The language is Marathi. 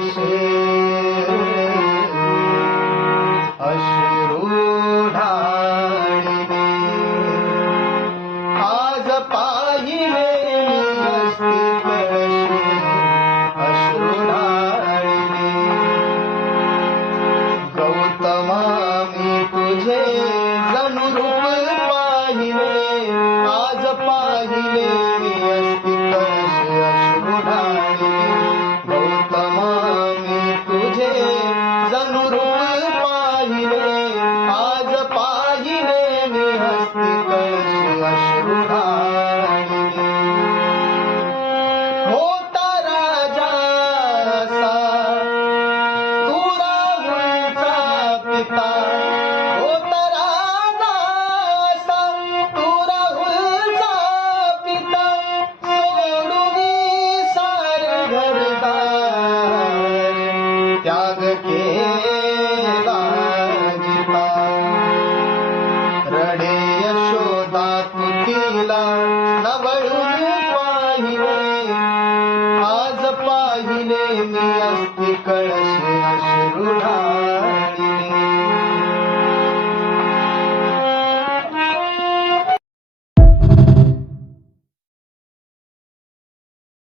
कळशे अश्रू ढाळिले आज पाहिले मी अस्ति कळशे अश्रू ढाळिले गौतमा मी तुझे जणू रूप पाहिले आज पाहिले मी अस्ति कळशे अश्रू ढाळिले गौतमा मी तुझे जणू रूप पाहिले आज पाहिले मी अस्ति कळशे अश्रू ढाळिले होता राजा असा तू राहुलचा पिता होता राजा असा तू राहुलचा पिता सोडून सारे घरदार त्याग केला गीता रडे यशोदा तू तिला नवळून पाहिले